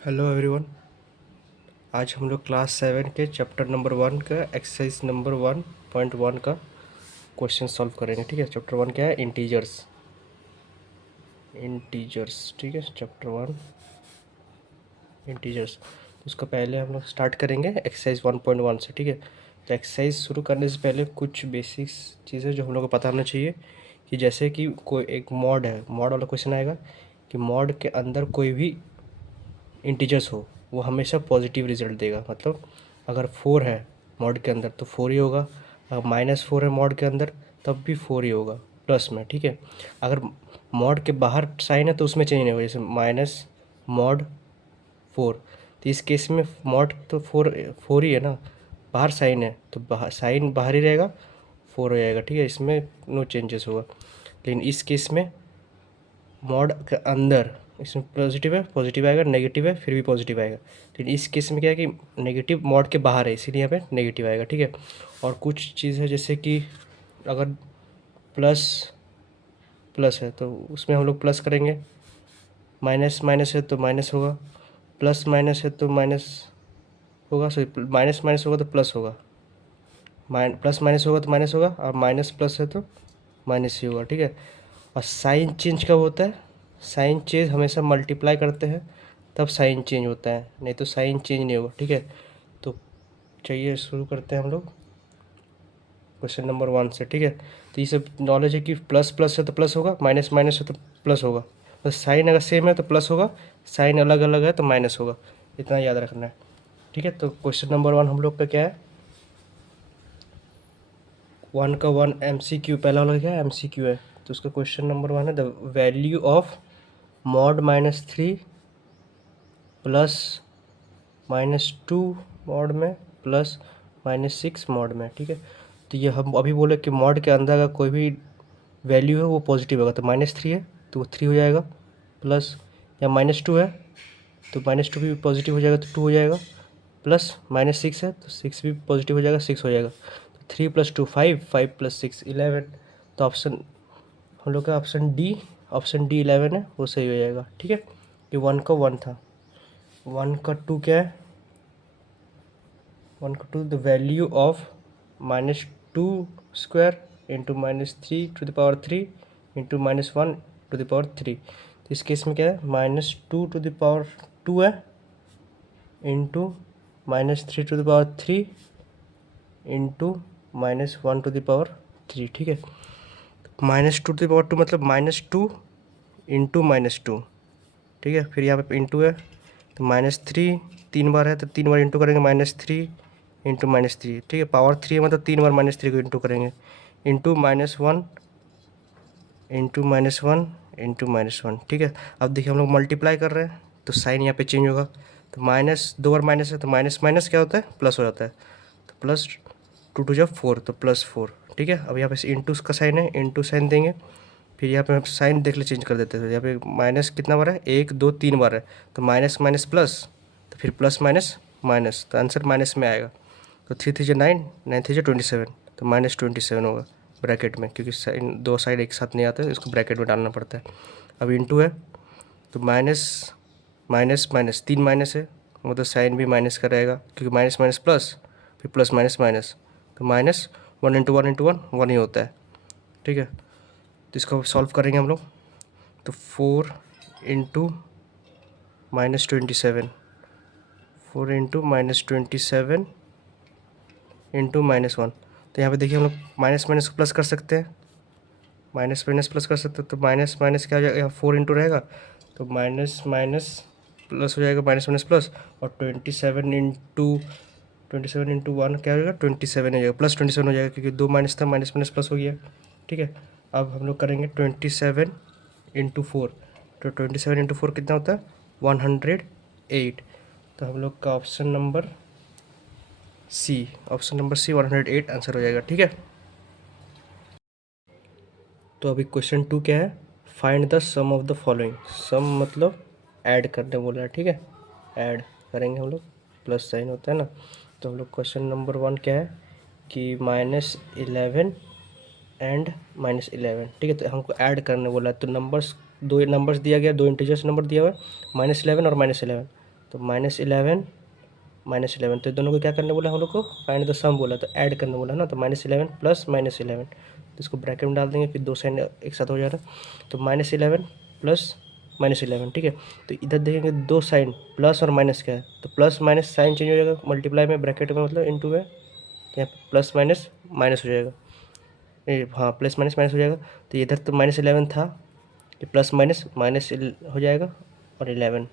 Hello everyone. आज हम लोग क्लास 7 के चैप्टर नंबर 1 का एक्सरसाइज नंबर 1.1 का क्वेश्चन सॉल्व करेंगे। ठीक है, चैप्टर 1 क्या है? इंटीजर्स। ठीक है, चैप्टर 1 इंटीजर्स। तो उसका पहले हम लोग स्टार्ट करेंगे एक्सरसाइज 1.1 से। ठीक है, तो एक्सरसाइज शुरू करने से पहले कुछ बेसिक्स चीज़ें जो हम लोग को पता होना चाहिए कि जैसे कि कोई एक मॉड है, मॉड वाला क्वेश्चन आएगा कि मॉड के अंदर कोई भी इंटीजर्स हो वो हमेशा पॉजिटिव रिजल्ट देगा। मतलब अगर 4 है मॉड के अंदर तो 4 ही होगा, अगर -4 है मॉड के अंदर तब भी 4 ही होगा प्लस में। ठीक है, अगर मॉड के बाहर साइन है तो उसमें चेंज नहीं होगा, जैसे माइनस मॉड 4, तो इस केस में मॉड तो 4 ही है ना, बाहर साइन है तो बाहर साइन बाहर ही रहेगा, 4 हो जाएगा। ठीक है, इसमें नो चेंजेस होगा। लेकिन इस केस में मॉड के अंदर इसमें पॉजिटिव आएगा, नेगेटिव है फिर भी पॉजिटिव आएगा। लेकिन इस केस में क्या है कि नेगेटिव मॉड के बाहर है इसीलिए यहाँ पे नेगेटिव आएगा। ठीक है, और कुछ चीज़ है जैसे कि अगर प्लस प्लस है तो उसमें हम लोग प्लस करेंगे, माइनस माइनस है तो माइनस होगा, प्लस माइनस है तो माइनस होगा, सॉरी माइनस माइनस होगा तो प्लस होगा, प्लस माइनस होगा तो माइनस होगा, और माइनस प्लस है तो माइनस ही होगा। ठीक है, और साइन चेंज कब होता है? साइन चेंज हमेशा मल्टीप्लाई करते हैं तब साइन चेंज होता है, नहीं तो साइन चेंज नहीं होगा। ठीक है, तो चलिए शुरू करते हैं हम लोग क्वेश्चन नंबर 1 से। ठीक है, तो ये सब नॉलेज है कि प्लस प्लस है तो प्लस होगा, माइनस माइनस है तो प्लस होगा, बस साइन अगर सेम है तो प्लस होगा, साइन अलग अलग है तो माइनस होगा, इतना याद रखना है। ठीक है, तो क्वेश्चन नंबर 1 हम लोग का क्या है? 1 का 1 MCQ, पहला वाला क्या है? MCQ है। तो उसका क्वेश्चन नंबर 1 है the value of mod -3 plus -2 mod में प्लस -6 मॉड में। ठीक है, तो ये हम अभी बोले कि मॉड के अंदर अगर कोई भी वैल्यू है वो पॉजिटिव होगा, तो -3 है तो वो 3 हो जाएगा, प्लस या -2 है तो -2 भी पॉजिटिव हो जाएगा तो 2 हो जाएगा, प्लस -6 है तो 6 भी पॉजिटिव हो जाएगा, 6 हो जाएगा। तो 3 + 2 5, 5 + 6 11। तो ऑप्शन हम लोग का ऑप्शन डी 11 है, वो सही हो जाएगा। ठीक है, ये 1 का 1 था। 1 का 2 क्या है? 1 का 2 the value of -2² into -3⁻³ into -1⁻3। तो इस केस में क्या है? -2⁻2 है इंटू -3⁻3 इंटू -1⁻3। ठीक है, -2⁻2 मतलब -2 इंटू -2। ठीक है, फिर यहाँ पे इंटू है तो -3 3 बार है तो 3 बार इंटू करेंगे, -3 इंटू -3। ठीक है, पावर 3 है मतलब 3 बार -3 को इंटू करेंगे, इंटू -1 इंटू -1 इंटू -1। ठीक है, अब देखिए हम लोग मल्टीप्लाई कर रहे हैं तो साइन यहाँ पे चेंज होगा, तो माइनस 2 बार माइनस है तो माइनस माइनस क्या होता है? प्लस हो जाता है, तो प्लस 2 2 जब 4 तो +4। ठीक है, अब यहाँ पे इंटू का साइन है, इंटू साइन देंगे, फिर यहाँ पे हम साइन देख ले चेंज कर देते हैं। तो यहाँ पे माइनस कितना बार है? 1 2 3 बार है, तो माइनस माइनस प्लस, तो फिर प्लस माइनस माइनस, तो आंसर माइनस में आएगा। तो 3 3 9, 9 3 27, तो -27 होगा ब्रैकेट में, क्योंकि साइन दो साइड एक साथ नहीं आते, इसको ब्रैकेट में डालना पड़ता है। अब इंटू है तो माइनस माइनस माइनस 3 माइनस है मतलब साइन भी माइनस का रहेगा, क्योंकि माइनस माइनस प्लस, फिर प्लस माइनस माइनस, तो -1 इंटू 1 इंटू 1 1 ही होता है। ठीक है, तो इसको सॉल्व करेंगे हम लोग, तो 4 इंटू -27, 4 इंटू -27 इंटू -1। तो यहाँ पे देखिए हम लोग माइनस माइनस को प्लस कर सकते हैं, माइनस माइनस प्लस कर सकते हैं, तो माइनस माइनस क्या हो जाएगा? यहाँ 4 इंटू रहेगा तो माइनस माइनस प्लस हो जाएगा, माइनस माइनस प्लस, और 27 इंटू 1 क्या हो जाएगा? 27 हो जाएगा, +27 हो जाएगा, क्योंकि 2 माइनस था, माइनस माइनस प्लस हो गया। ठीक है, अब हम लोग करेंगे 27 इंटू 4, तो 27 इंटू 4 कितना होता है? 108। तो हम लोग का ऑप्शन नंबर सी 108 आंसर हो जाएगा। ठीक है, तो अभी क्वेश्चन 2 क्या है? Find the sum of the following. Sum मतलब ऐड करने बोला है। ठीक है, ऐड करेंगे हम लोग, प्लस साइन होता है ना। तो हम लोग क्वेश्चन नंबर 1 क्या है कि -11 एंड -11। ठीक है, तो हमको ऐड करने बोला है, तो नंबर्स, दो नंबर्स दिया गया, दो इंटीजर्स नंबर दिया हुआ है, -11 और -11। तो -11 तो दोनों को क्या करने बोला हम लोग को, फाइंड द सम बोला, तो ऐड करने बोला ना, तो -11 प्लस -11, तो इसको ब्रैकेट में डाल देंगे, फिर दो साइन एक साथ हो जा रहा है, तो -11 प्लस -11, ठीक है। तो इधर देखेंगे दो साइन प्लस और माइनस का है, तो प्लस माइनस साइन चेंज हो जाएगा, मल्टीप्लाई में ब्रैकेट में मतलब इनटू में, तो यहाँ प्लस माइनस माइनस हो जाएगा, हाँ प्लस माइनस माइनस हो जाएगा। तो इधर तो -11 था, कि प्लस माइनस माइनस हो जाएगा और 11।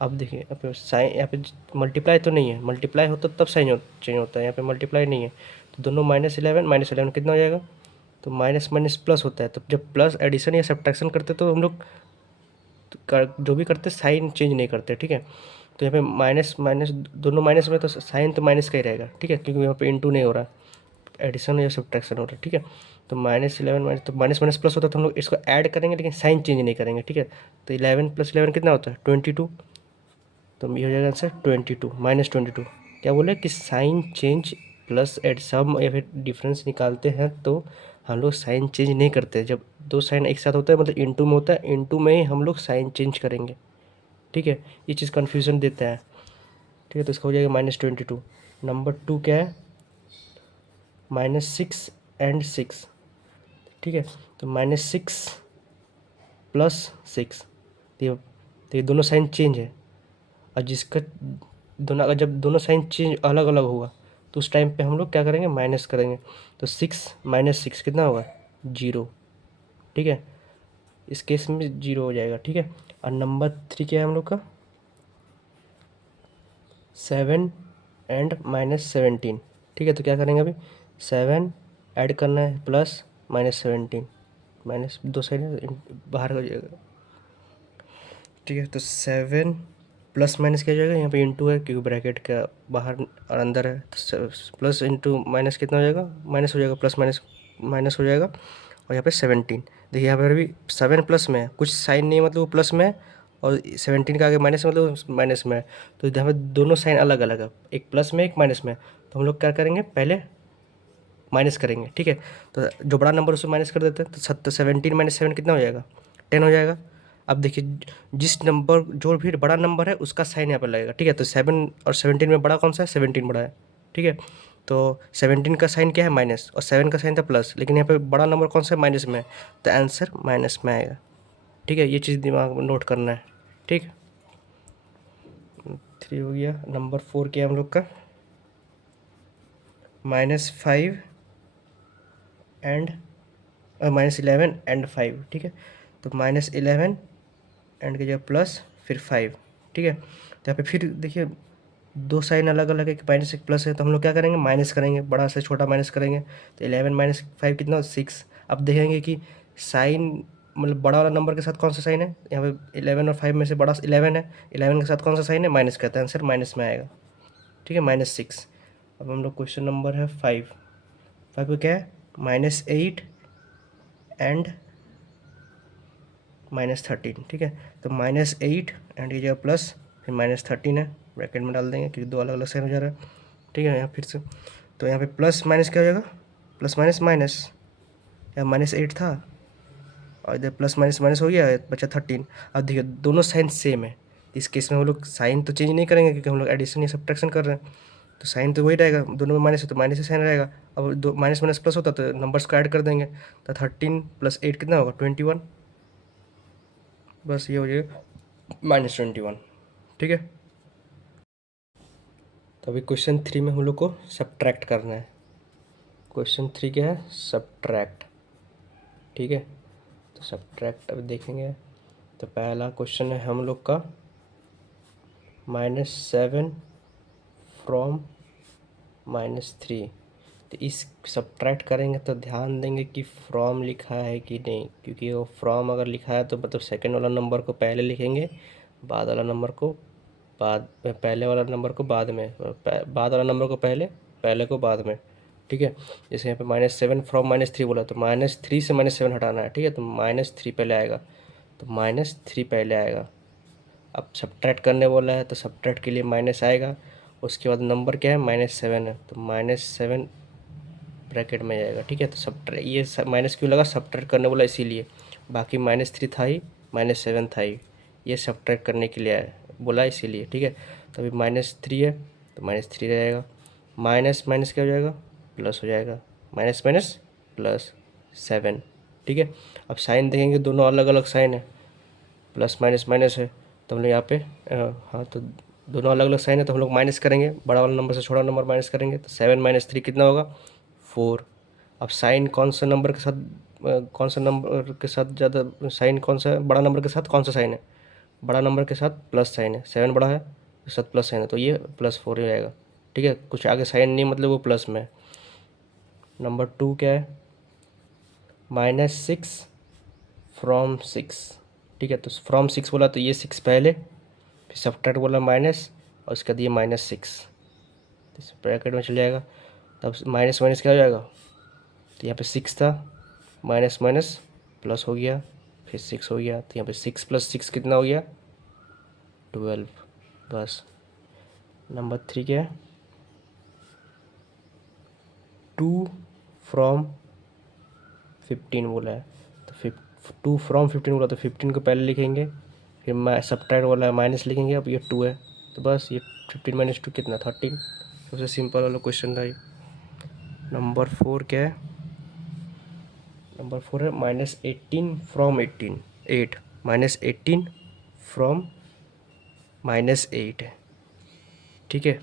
अब देखिए यहाँ पे साइन, यहाँ पे मल्टीप्लाई तो नहीं है, मल्टीप्लाई होता तब साइन चेंज होता है, यहाँ पे मल्टीप्लाई नहीं है, तो दोनों -11 कितना हो जाएगा, तो माइनस माइनस प्लस होता है, तो जब प्लस एडिशन या सब्ट्रैक्शन करते तो हम लोग जो भी करते साइन चेंज नहीं करते, ठीक है। तो यहाँ पे माइनस माइनस दोनों माइनस में, तो साइन तो माइनस का ही रहेगा, ठीक है, क्योंकि यहाँ पे इंटू नहीं हो रहा, एडिशन या सब्ट्रैक्शन हो रहा है, ठीक है। तो -11 माइनस, तो माइनस माइनस प्लस होता है, तो हम लोग इसको ऐड करेंगे लेकिन साइन चेंज नहीं करेंगे, ठीक है। तो 11 + 11 कितना होता है, 22, तो ये हो जाएगा आंसर 22, -22। क्या बोले कि sign change plus add sum या फिर डिफरेंस निकालते हैं तो हम लोग साइन चेंज नहीं करते, जब दो साइन एक साथ होता है मतलब इंटू में होता है, इंटू में ही हम लोग साइन चेंज करेंगे, ठीक है। ये चीज़ कन्फ्यूज़न देता है, ठीक है। तो इसका हो जाएगा -22। नंबर 2 क्या है, -6 एंड 6, ठीक है। तो -6 + 6, तो ये दोनों साइन चेंज है, और जिसका दोनों, अगर जब दोनों साइन चेंज अलग अलग होगा तो उस टाइम पे हम लोग क्या करेंगे, माइनस करेंगे, तो 6 - 6 कितना होगा, 0, ठीक है। इस केस में 0 हो जाएगा, ठीक है। और नंबर 3 क्या है हम लोग का, 7 एंड -17, ठीक है। तो क्या करेंगे अभी, 7 ऐड करना है प्लस -17, माइनस दो साइड बाहर हो जाएगा, ठीक है। तो 7 प्लस माइनस क्या हो जाएगा, यहाँ पे इंटू है क्योंकि ब्रैकेट का बाहर और अंदर है, तो प्लस इंटू माइनस कितना हो जाएगा, माइनस हो जाएगा, प्लस माइनस माइनस हो जाएगा, और यहाँ पे 17, देखिए यहाँ पर भी 7 प्लस में है, कुछ साइन नहीं है मतलब वो प्लस में है, और 17 का आगे माइनस मतलब माइनस में है, तो यहाँ पे दोनों साइन अलग अलग है, एक प्लस में एक माइनस में, तो हम लोग क्या करेंगे, पहले माइनस करेंगे, ठीक है। तो जो बड़ा नंबर उसको माइनस कर देते हैं, तो 17 - 7 कितना हो जाएगा, 10 हो जाएगा। अब देखिए जिस नंबर, जो भी बड़ा नंबर है उसका साइन यहाँ पर लगेगा, ठीक है। तो 7 और 17 में बड़ा कौन सा है, 17 बड़ा है, ठीक है। तो 17 का साइन क्या है, माइनस, और 7 का साइन था प्लस, लेकिन यहाँ पे बड़ा नंबर कौन सा है, माइनस में है, तो आंसर माइनस में आएगा, ठीक है। ये चीज़ दिमाग में नोट करना है, ठीक। 3 हो गया। नंबर 4 क्या है हम लोग का, -5 एंड -11 एंड 5, ठीक है। तो -11 एंड की जगह प्लस फिर 5, ठीक है। तो यहाँ पे फिर देखिए दो साइन अलग अलग है, कि माइनस एक प्लस है, तो हम लोग क्या करेंगे, माइनस करेंगे, बड़ा से छोटा माइनस करेंगे, तो 11 - 5 कितना, 6। अब देखेंगे कि साइन मतलब बड़ा वाला नंबर के साथ कौन सा साइन है, यहाँ पे 11 और 5 में से बड़ा 11 है, 11 के साथ कौन सा साइन है, माइनस का, तो आंसर माइनस में आएगा, ठीक है, -6। अब हम लोग क्वेश्चन नंबर है 5 को क्या है, -8 एंड -13, ठीक है। तो -8 एंड ये जगह प्लस, फिर -13 है, ब्रैकेट में डाल देंगे क्योंकि दो अलग अलग साइन हो जा रहा है, ठीक है। यहाँ फिर से तो यहाँ पे प्लस माइनस क्या हो जाएगा, प्लस माइनस माइनस, यहाँ -8 था और इधर प्लस माइनस माइनस हो गया, बचा 13। अब देखिए दोनों साइन सेम है, इस केस में हम लोग साइन तो चेंज नहीं करेंगे क्योंकि हम लोग एडिशन या सब्ट्रैक्शन कर रहे हैं, तो साइन तो वही रहेगा, दोनों में माइनस है तो माइनस ही साइन रहेगा। अब दो माइनस माइनस प्लस होता तो नंबर्स को ऐड कर देंगे, तो 13 + 8 कितना होगा, 21, बस ये हो जाएगा -21, ठीक है। तो अभी क्वेश्चन 3 में हम लोग को सब्ट्रैक्ट करना है। क्वेश्चन 3 क्या है, सब्ट्रैक्ट, ठीक है। तो सब्ट्रैक्ट अभी देखेंगे, तो पहला क्वेश्चन है हम लोग का -7 फ्रॉम -3। तो इस सब्ट्रैक्ट करेंगे तो ध्यान देंगे कि फ्रॉम लिखा है कि नहीं, क्योंकि वो फ्रॉम अगर लिखा है तो मतलब सेकंड वाला नंबर को पहले लिखेंगे, बाद वाला नंबर को बाद, पहले वाला नंबर को बाद में, बाद वाला नंबर को पहले, पहले को बाद में, ठीक है। जैसे यहाँ पे -7 फ्रॉम -3 बोला, तो -3 से -7 हटाना है, ठीक है। तो -3 पहले आएगा, तो -3 पहले आएगा। अब सब्ट्रैक्ट करने बोला है तो सब्ट्रैक्ट के लिए माइनस आएगा, उसके बाद नंबर क्या है, -7 है, तो -7 ब्रैकेट में जाएगा, ठीक है। तो सब्ट्रैक्ट, ये माइनस क्यों लगा, सब्ट्रैक्ट करने बोला इसीलिए, बाकी -3 था ही, -7 था ही, ये सब्ट्रैक्ट करने के लिए बोला है इसीलिए, ठीक है। तो अभी -3 है तो -3 रहेगा, माइनस माइनस क्या हो जाएगा, प्लस हो जाएगा, माइनस माइनस प्लस 7, ठीक है। अब साइन देखेंगे, दोनों अलग अलग साइन है, प्लस माइनस माइनस है, तो हम लोग यहाँ पे हाँ तो दोनों अलग अलग साइन है तो हम लोग माइनस करेंगे, बड़ा वाला नंबर से छोटा नंबर माइनस करेंगे, तो 7 - 3 कितना होगा, 4। अब साइन कौन सा नंबर के साथ कौन सा नंबर के साथ ज़्यादा साइन कौन सा है, बड़ा नंबर के साथ कौन सा साइन है, बड़ा नंबर के साथ प्लस साइन है, 7 बड़ा है तो साथ प्लस साइन है, तो ये +4 ही रहेगा, ठीक है। कुछ आगे साइन नहीं मतलब वो प्लस में है। नंबर 2 क्या है, -6 फ्रॉम 6, ठीक है। तो फ्रॉम 6 बोला तो ये 6 पहले, फिर सब्ट्रैक्ट बोला माइनस, और उसके बाद ये -6, तो इस ब्रैकेट में चल जाएगा, तब माइनस माइनस क्या हो जाएगा, तो यहाँ पे 6 था, माइनस माइनस प्लस हो गया, फिर 6 हो गया, तो यहाँ पे 6 + 6 कितना हो गया, 12, बस। नंबर 3 क्या है, 2 फ्रॉम 15 बोला है, तो 2 फ्रॉम 15 बोला तो 15 को पहले लिखेंगे, फिर सब्ट्रैक्ट बोला है माइनस लिखेंगे, अब ये 2 है तो बस ये 15 - 2 कितना, 13। सबसे सिंपल वाला क्वेश्चन था ये। नंबर 4 क्या है, नंबर 4 है -18 फ्रॉम 18, 8, -18 फ्रॉम -8 है, ठीक है।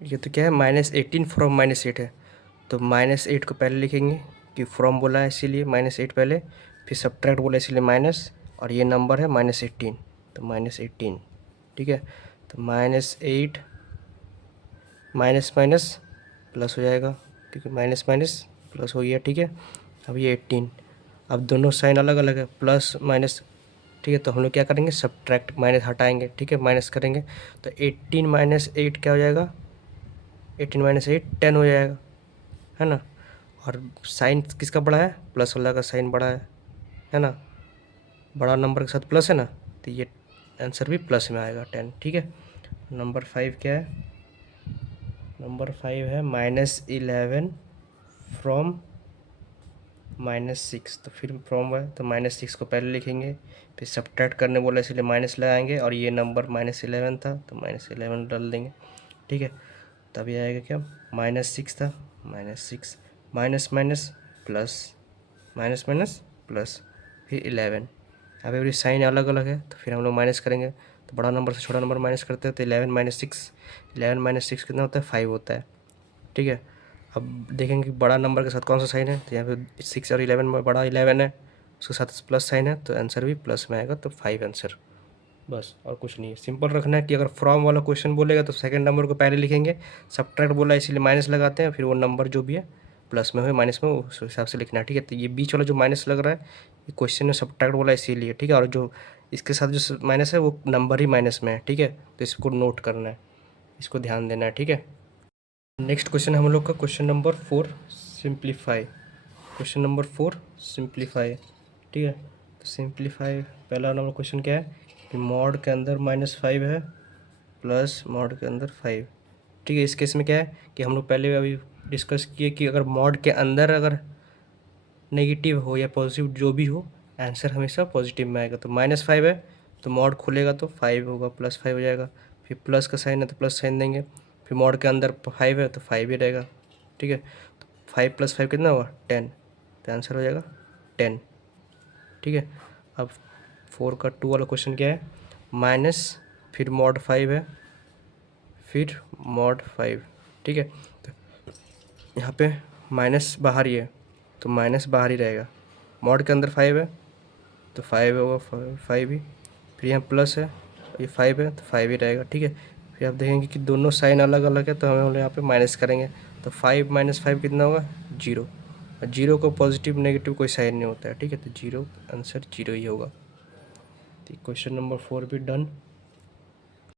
ये तो क्या है, -18 फ्रॉम -8 है, तो -8 को पहले लिखेंगे कि फ्रॉम बोला है इसीलिए -8 पहले, फिर सब्ट्रैक्ट बोला इसीलिए माइनस, और ये नंबर है -18 तो -18, ठीक है। तो -8 माइनस माइनस प्लस हो जाएगा, क्योंकि माइनस माइनस प्लस हो गया, ठीक है। अब ये 18, अब दोनों साइन अलग अलग है, प्लस माइनस, ठीक है। तो हम लोग क्या करेंगे, सब्ट्रैक्ट माइनस हटाएंगे, ठीक है, माइनस करेंगे, तो 18 - 8 क्या हो जाएगा, 18 - 8 10 हो जाएगा, है ना। और साइन किसका बड़ा है, प्लस वाला का साइन बड़ा है ना, बड़ा नंबर के साथ प्लस है ना, तो ये आंसर भी प्लस में आएगा 10, ठीक है। नंबर 5 क्या है, नंबर 5 है -11 फ्रॉम -6, तो फिर फ्रॉम है तो -6 को पहले लिखेंगे, फिर सब्ट्रैक्ट करने बोला इसलिए माइनस लगाएंगे, और ये नंबर -11 था तो -11 डाल देंगे, ठीक है। तभी आएगा क्या, -6 था, -6 minus minus plus, minus minus plus, फिर 11। अब एवरी साइन अलग अलग है तो फिर हम लोग माइनस करेंगे, तो बड़ा नंबर से छोटा नंबर माइनस करते हैं, तो 11 - 6, 11 - 6 कितना होता है, 5 होता है, ठीक है। अब देखेंगे कि बड़ा नंबर के साथ कौन सा साइन है, तो यहाँ पे 6 और 11 में बड़ा 11 है, उसके साथ प्लस साइन है, तो आंसर भी प्लस में आएगा, तो 5 आंसर, बस और कुछ नहीं है। सिंपल रखना है कि अगर फ्रॉम वाला क्वेश्चन बोलेगा तो सेकंड नंबर को पहले लिखेंगे, सब्ट्रैक्ट बोला इसीलिए माइनस लगाते हैं, फिर वो नंबर जो भी है प्लस में हो माइनस में उस हिसाब से लिखना है, ठीक है। तो ये बीच वाला जो माइनस लग रहा है ये क्वेश्चन में सब्ट्रैक्ट बोला इसीलिए, ठीक है, और जो इसके साथ जो माइनस है वो नंबर ही माइनस में है, ठीक है। तो इसको नोट करना है, इसको ध्यान देना है, ठीक है। नेक्स्ट क्वेश्चन हम लोग का question number 4 simplify, question number 4 simplify, ठीक है। तो सिंप्लीफाई पहला नंबर क्वेश्चन क्या है कि मॉड के अंदर -5 है प्लस मॉड के अंदर 5, ठीक है। इस केस में क्या है कि हम लोग पहले अभी डिस्कस किए कि अगर मॉड के अंदर अगर नेगेटिव हो या पॉजिटिव जो भी हो, आंसर हमेशा पॉजिटिव में आएगा। तो -5 है तो मॉड खुलेगा तो 5 होगा, +5 हो जाएगा, फिर प्लस का साइन है तो प्लस साइन देंगे, फिर मॉड के अंदर 5 है तो 5 ही रहेगा, ठीक है। तो 5 + 5 कितना होगा, 10, तो आंसर हो जाएगा 10, ठीक है। अब 4 का 2 वाला क्वेश्चन क्या है, माइनस फिर मॉड 5 है फिर मॉड 5, ठीक है। तो यहाँ पे माइनस बाहर ही है तो माइनस बाहर ही रहेगा, मॉड के अंदर 5 है तो 5 होगा, 5 ही, फिर यहाँ प्लस है ये 5 है तो 5 ही रहेगा, ठीक है। फिर आप देखेंगे कि दोनों साइन अलग अलग है तो हम यहाँ पे माइनस करेंगे, तो 5 - 5 कितना होगा, 0, और 0 को पॉजिटिव नेगेटिव कोई साइन नहीं होता है, ठीक है। तो 0 आंसर 0 ही होगा। तो क्वेश्चन नंबर 4 भी डन।